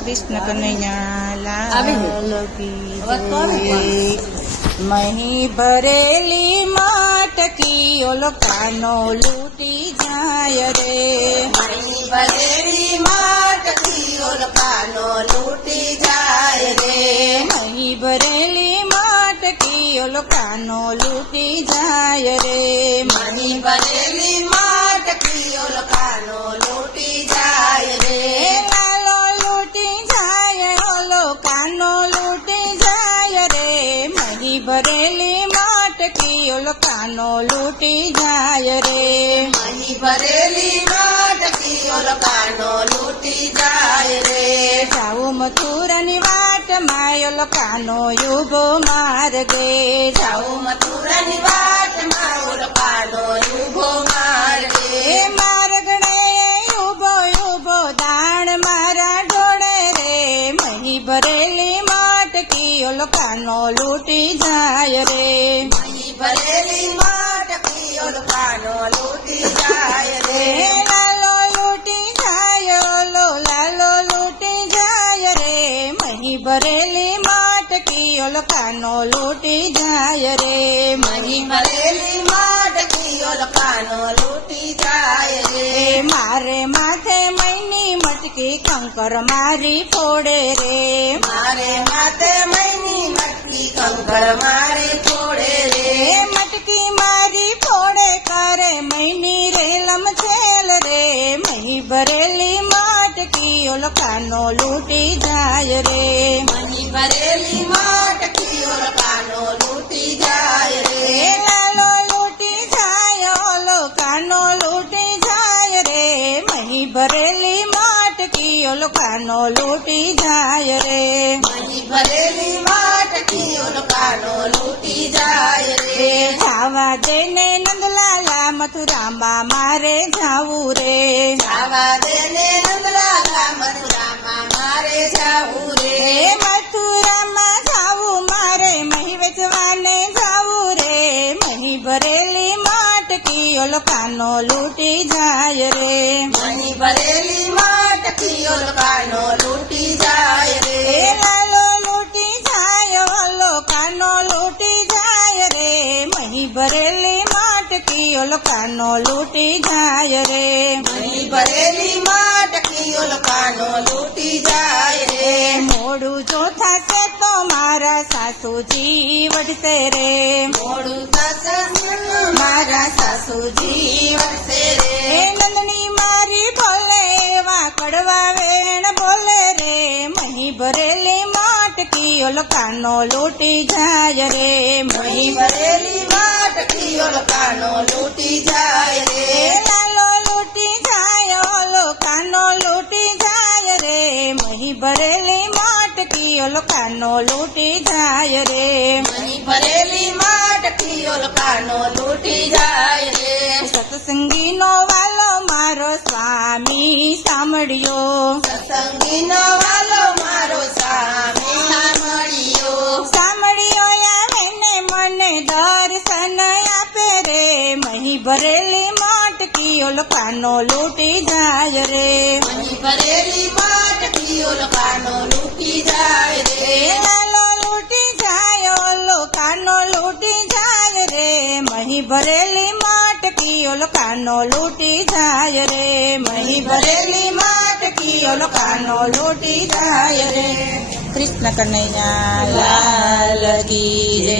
કૃષ્ણ કનૈયા લાલ કી જય। મહી ભરેલી માટકી ઓલો કાનો લૂટી જાય રે। મહી ભરેલી માટકી ઓલો કાનો લૂટી જાય રે। મહી ભરેલી માટકી ઓલો કાનો લૂટી જાય રે। મહી ભરેલી માટકી ઓલો કાનો લૂટી જાય રે। લાલો લૂટી જાય ઓલો કાનો લૂટી જાય રે। મહી ભરેલી માટકી ઓલો કાનો લૂટી જાય રે। મહી ભરેલી માટકી ઓલો કાનો લૂટી જાય રે। જાઉં મથુરાની વાટમાં ઓલો કાનો યુગો માર્ગે। જાઉં મથુરાની વાટમાં ઓલો કાનો યુગો માર્ગે। એ માર્ગણે ઉભો ઉભો દાણ મારા ઢોળે રે। મહી ભરેલી માટકી ઓલો કાનો લૂટી જાય રે। મહી ભરેલી માટકી ઓલો કાનો લૂટી જાય રે। લાલો લૂટી જાય ઓલો લાલો લૂટી જાય રે। મહી ભરેલી માટકી ઓલો કાનો લૂટી જાય રે। મહી ભરેલી માટકી ઓલો કાનો લૂટી જાય રે। મારે માથે મૈની મટકી કંકર મારી ફોડે રે। મારે માથે મૈની મટકી કંકર મારે છોડે રે। મટકી મારી ફોડે કરે મૈની રે લમછેલ રે। મહી ભરેલી માટકી ઓલો કાનો લૂટી જાય રે। મહી ભરેલી માટકી ઓલો કાનો લૂટી જાય રે। લાલો લૂટી જાય ઓલો કાનો લૂટી જાય રે। મહી ભરેલી માટકી ઓલો કાનો લૂટી જાય રે। મહી ભરેલી માટકી ઓલો કાનો લૂટી જાય રે। જાવા દેને નંદલાલા મથુરામાં મારે જાવું રે। જાવા દેને નંદલાલા મથુરામાં મારે જાવું રે। મથુરામાં જાવું મારે મહી વેચવાને જાવું રે। મહી ભરેલી માટકી ઓલો કાનો લૂટી જાય રે। મહી ભરેલી માટકી ઓલો કાનો લૂટી જાય રે। લાલો લૂટી જાય ઓલો કાનો લૂટી જાય રે। મહી ભરેલી માટકી ઓલો કાનો લૂટી જાય રે। મહી ભરેલી માટકી ઓલો કાનો લૂટી જાય રે। મોડું જો થશે તો મારા સાસુજી વઢશે રે। મોડું થશે મારા સાસુજી વળશે રે। એ નંદની મારી બોલે એવા કડવા વેણ બોલે રે। મહી ભરેલી માટકી ઓલો કાનો લૂટી જાય રે। મહી ભરેલી માટકી ઓલો કાનો લૂટી જાય રે। લાલો લૂટી જાય ઓલો કાનો લૂટી જાય રે। મહી ભરેલી માટકી ઓલો કાનો લૂટી જાય રે। મહી ભરેલી માટકી ઓલો કાનો લૂટી જાય રે। સત્સંગી નો વાલો મારો સ્વામી સાંભળ્યો। સત્સંગીનો વાલો મારો સામે સાંભળ્યો। સાંભળ્યો આવે ને મને દર્શન આપે રે। મહી ભરેલી માટકી ઓલો કાનો લૂટી જાય રે। મહી ભરેલી માટકી ઓલો કાનો લૂટી જાય રે। લાલો લૂટી જાય ઓલો કાનો લૂટી જાય રે। મહી ભરેલી માટકી ઓલો કાનો લૂટી જાય રે। મહી ભરેલી માટકી ઓલો કાનો લૂટી જાય રે। કૃષ્ણ કનૈયા લાલ કી જય।